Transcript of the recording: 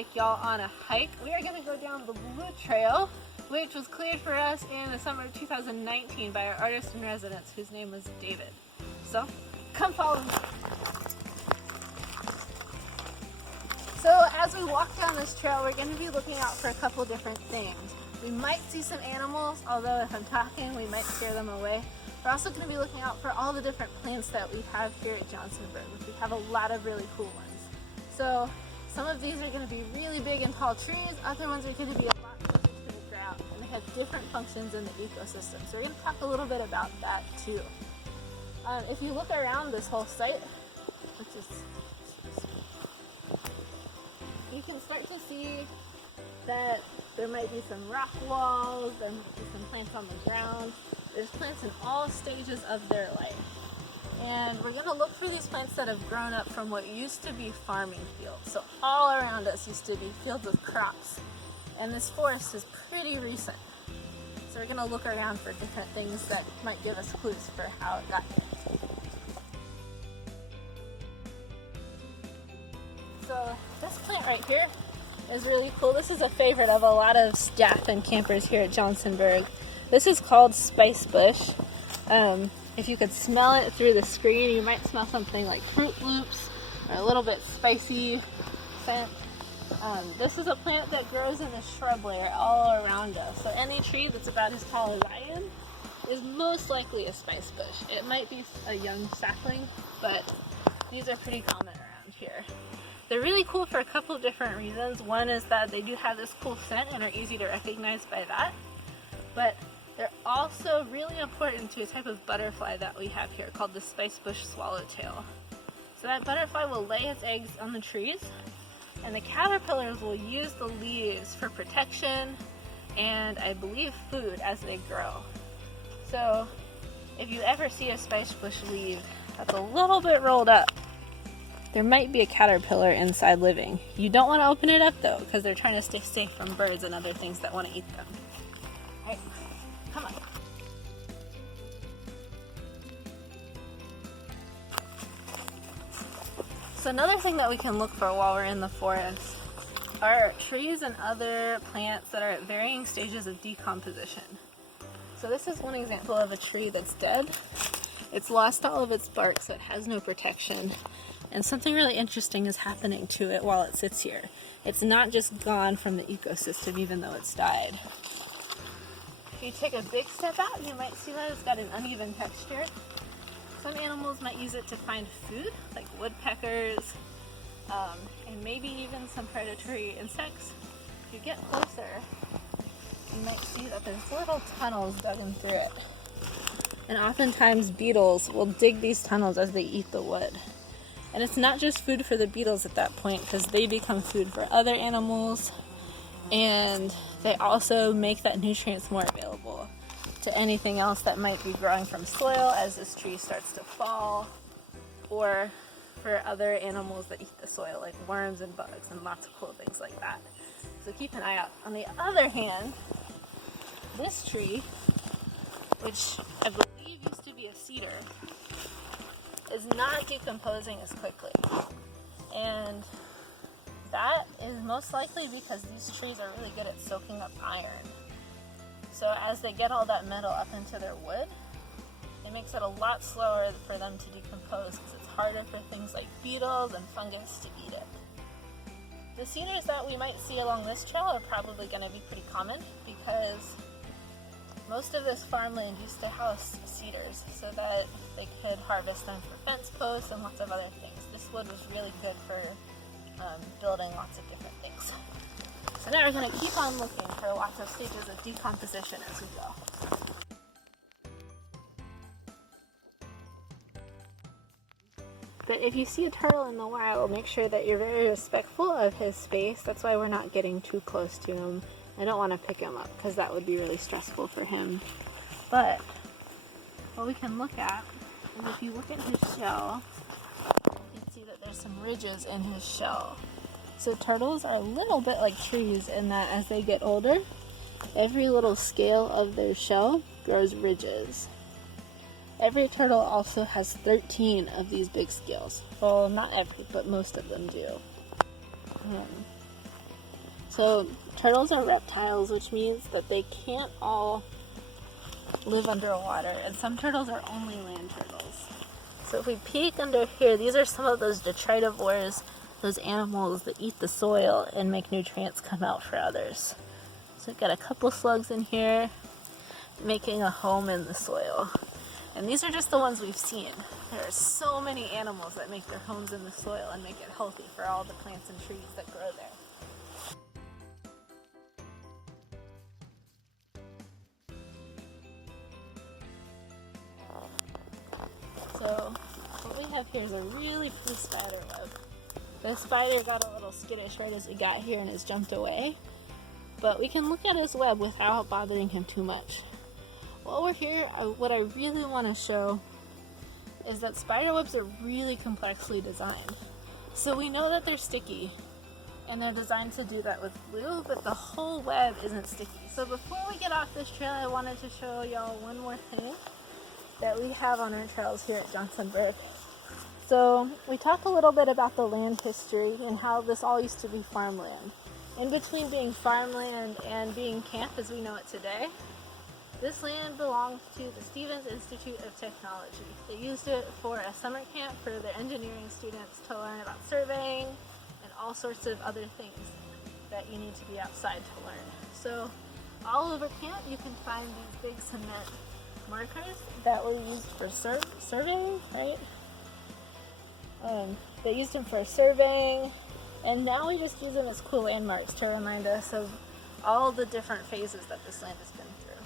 take y'all on a hike. We are going to go down the Blue Trail, which was cleared for us in the summer of 2019 by our artist in residence, whose name was David. So, come follow me. So as we walk down this trail, we're going to be looking out for a couple different things. We might see some animals, although if I'm talking, we might scare them away. We're also going to be looking out for all the different plants that we have here at Johnsonburg. We have a lot of really cool ones. So some of these are going to be really big and tall trees, other ones are going to be a lot closer to the ground, and they have different functions in the ecosystem. So we're going to talk a little bit about that too. If you look around this whole site, you can start to see that there might be some rock walls, there might be some plants on the ground. There's plants in all stages of their life. And we're going to look for these plants that have grown up from what used to be farming fields. So all around us used to be fields of crops. And this forest is pretty recent. So we're going to look around for different things that might give us clues for how it got here. So this plant right here is really cool. This is a favorite of a lot of staff and campers here at Johnsonburg. This is called spice bush. If you could smell it through the screen, you might smell something like Fruit Loops or a little bit spicy scent. This is a plant that grows in the shrub layer all around us. So any tree that's about as tall as I am is most likely a spice bush. It might be a young sapling, but these are pretty common around here. They're really cool for a couple of different reasons. One is that they do have this cool scent and are easy to recognize by that. But they're also really important to a type of butterfly that we have here called the spicebush swallowtail. So that butterfly will lay its eggs on the trees, and the caterpillars will use the leaves for protection and, I believe, food as they grow. So if you ever see a spicebush leaf that's a little bit rolled up, there might be a caterpillar inside living. You don't want to open it up though, because they're trying to stay safe from birds and other things that want to eat them. All right, come on. So another thing that we can look for while we're in the forest are trees and other plants that are at varying stages of decomposition. So this is one example of a tree that's dead. It's lost all of its bark, so it has no protection. And something really interesting is happening to it while it sits here. It's not just gone from the ecosystem even though it's died. If you take a big step out, you might see that it's got an uneven texture. Some animals might use it to find food, like woodpeckers, and maybe even some predatory insects. If you get closer, you might see that there's little tunnels dug in through it. And oftentimes beetles will dig these tunnels as they eat the wood. And it's not just food for the beetles at that point, because they become food for other animals, and they also make that nutrients more available to anything else that might be growing from soil as this tree starts to fall, or for other animals that eat the soil, like worms and bugs and lots of cool things like that. So keep an eye out. On the other hand, this tree, which I believe used to be a cedar, is not decomposing as quickly. And that is most likely because these trees are really good at soaking up iron. So as they get all that metal up into their wood, it makes it a lot slower for them to decompose because it's harder for things like beetles and fungus to eat it. The cedars that we might see along this trail are probably going to be pretty common because most of this farmland used to house cedars so that they could harvest them for fence posts and lots of other things. This wood was really good for building lots of different things. So now we're going to keep on looking for lots of stages of decomposition as we go. But if you see a turtle in the wild, make sure that you're very respectful of his space. That's why we're not getting too close to him. I don't want to pick him up because that would be really stressful for him. But what we can look at is if you look at his shell, you can see that there's some ridges in his shell. So turtles are a little bit like trees in that as they get older, every little scale of their shell grows ridges. Every turtle also has 13 of these big scales. Well, not every, but most of them do. So turtles are reptiles, which means that they can't all live underwater, and some turtles are only land turtles. So if we peek under here, these are some of those detritivores, those animals that eat the soil and make nutrients come out for others. So we've got a couple slugs in here making a home in the soil. And these are just the ones we've seen. There are so many animals that make their homes in the soil and make it healthy for all the plants and trees that grow there. So what we have here is a really pretty spider web. The spider got a little skittish right as we got here and has jumped away. But we can look at his web without bothering him too much. While we're here, what I really want to show is that spider webs are really complexly designed. So we know that they're sticky, and they're designed to do that with glue, but the whole web isn't sticky. So before we get off this trail, I wanted to show y'all one more thing that we have on our trails here at Johnsonburg. So we talked a little bit about the land history and how this all used to be farmland. In between being farmland and being camp as we know it today, this land belonged to the Stevens Institute of Technology. They used it for a summer camp for their engineering students to learn about surveying and all sorts of other things that you need to be outside to learn. So all over camp you can find these big cement markers that were used for surveying, right? They used them for surveying, and now we just use them as cool landmarks to remind us of all the different phases that this land has been through.